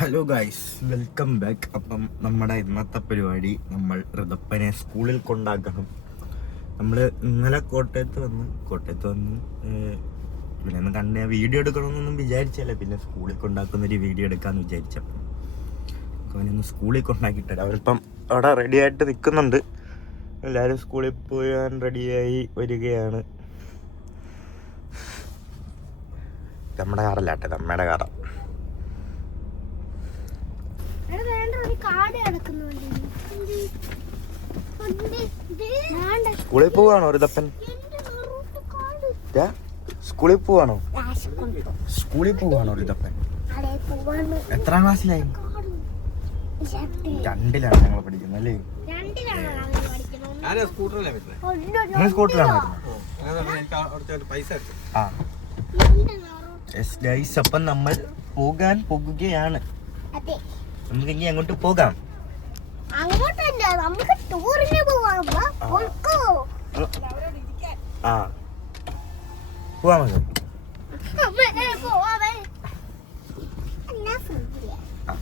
Hello guys, welcome back. അപ്പം നമ്മുടെ ഇന്നത്തെ പരിപാടി നമ്മൾ ഋതപ്പനെ സ്കൂളിൽ കൊണ്ടാക്കണം. നമ്മൾ ഇന്നലെ കോട്ടയത്ത് വന്ന് പിന്നെ ഒന്ന് കണ്ട വീഡിയോ എടുക്കണമെന്നൊന്നും വിചാരിച്ചല്ല, പിന്നെ സ്കൂളിൽ കൊണ്ടാക്കുന്നൊരു വീഡിയോ എടുക്കാമെന്ന് വിചാരിച്ചപ്പം അവനൊന്ന് സ്കൂളിൽ കൊണ്ടാക്കിയിട്ടില്ല. അവരിപ്പം അവിടെ റെഡി ആയിട്ട് നിൽക്കുന്നുണ്ട്. എല്ലാവരും സ്കൂളിൽ പോകാൻ റെഡിയായി വരികയാണ്. നമ്മുടെ കാറല്ലാട്ടെ, നമ്മുടെ കാറ. സ്കൂളിൽ പോവാണോ ഋതപ്പൻ? സ്കൂളിൽ പോവാണോ ഋതപ്പൻ? എത്രാം ക്ലാസ്സിലായി? 2ലാണ് ഞങ്ങൾ പഠിക്കുന്നത് അല്ലേ? സ്കൂട്ടറിലാണോ? അപ്പം നമ്മൾ പോകാൻ പോകുകയാണ്. നമുക്കെങ്കിൽ അങ്ങോട്ട് പോകാം. പോവാം.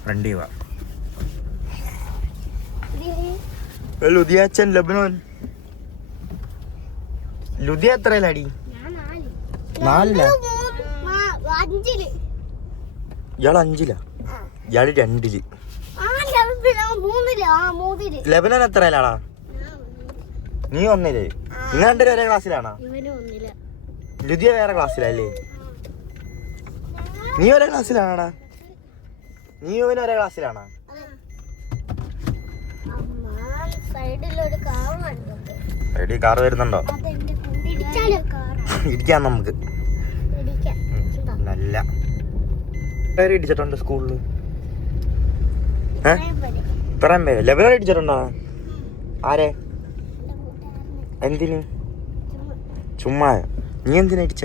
ഫ്രണ്ടി പോവാം. ലുധിയാച്ചൻ ലബനോൻ. ലുധിയ എത്രയിലാടി? 4. ഇയാള് 5. ഇയാള് 2. ലബനൻ എത്രയിലാടാ? നീ 1. നീ 2 ഒരേ ക്ലാസ്സിലാണോ? ലുധിയ വേറെ ക്ലാസ്സിലല്ലേ? നീ ഒരേ ക്ലാസ്സിലാണോടാ? നീ ഇവന് ഒരേ ക്ലാസ്സിലാണോ? സൈഡിൽ കാറ് വരുന്നുണ്ടോ? ഇരിക്കാം നമുക്ക്. നല്ല പേര് ഇടിച്ചിട്ടുണ്ട് സ്കൂളില്. ഇത്രയും പേര് ലെവൽ ഇടിച്ചിട്ടുണ്ടോ? ആരെ? എന്തിന്? ചുമ്മാ. നീ എന്തിനാ ഇടിച്ച?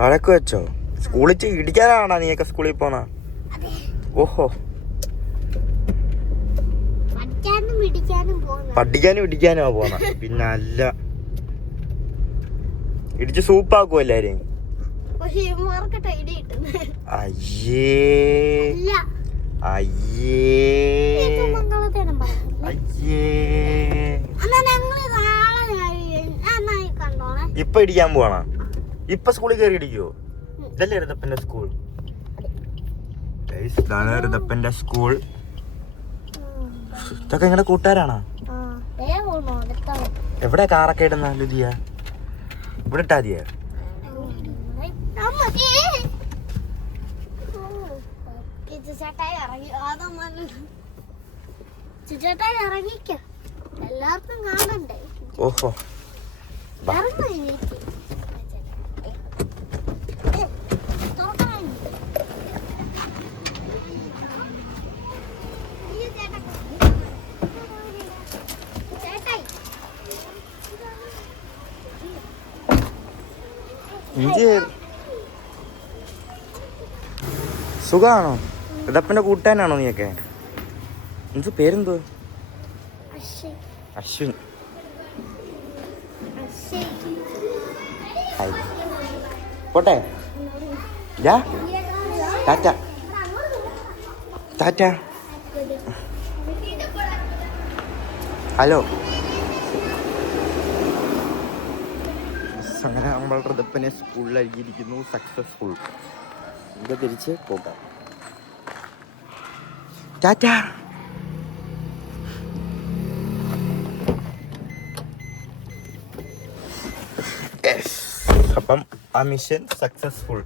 വഴക്ക് വെച്ചോ? സ്കൂളിൽ ഇടിക്കാനാണോ നീയൊക്കെ സ്കൂളിൽ പോണ? ഓഹോ, പഠിക്കാനും ഇടിക്കാനോ പോണ? പിന്നെ അല്ല, ഇടിച്ച് സൂപ്പാക്കൂ എല്ലാരും. അയ്യേ ഇപ്പൊ ഇടിക്കാൻ പോവാണോ? ഇപ്പൊ സ്കൂളിൽ കയറി ഇടിക്കുവോ? ഇതല്ലേ ഋതപ്പന്റെ സ്കൂൾ? ഇതാണ് ഋതപ്പന്റെ സ്കൂൾ. ഇതൊക്കെ നിങ്ങളുടെ കൂട്ടുകാരാണോ? എവിടെ കാറൊക്കെ ഇടുന്ന ലുധിയ? ഇവിടെ ഇട്ടാ മതിയാ? ഓഹോ, സുഖാണോ? ഋതപ്പന്റെ കൂട്ടാനാണോ നീയൊക്കെ? എന്ത് പേരെന്തോ? അശ്വിൻ. പോട്ടെ. ടാറ്റ. ഹലോ. അങ്ങനെ നമ്മൾ ഋതപ്പനെ സ്കൂളിലായിരിക്കുന്നു. സക്സസ്ഫുൾ. ഇത് തിരിച്ച് പോകാം. ടാറ്റ. അപ്പം ആ മിഷൻ സക്സസ്ഫുൾ.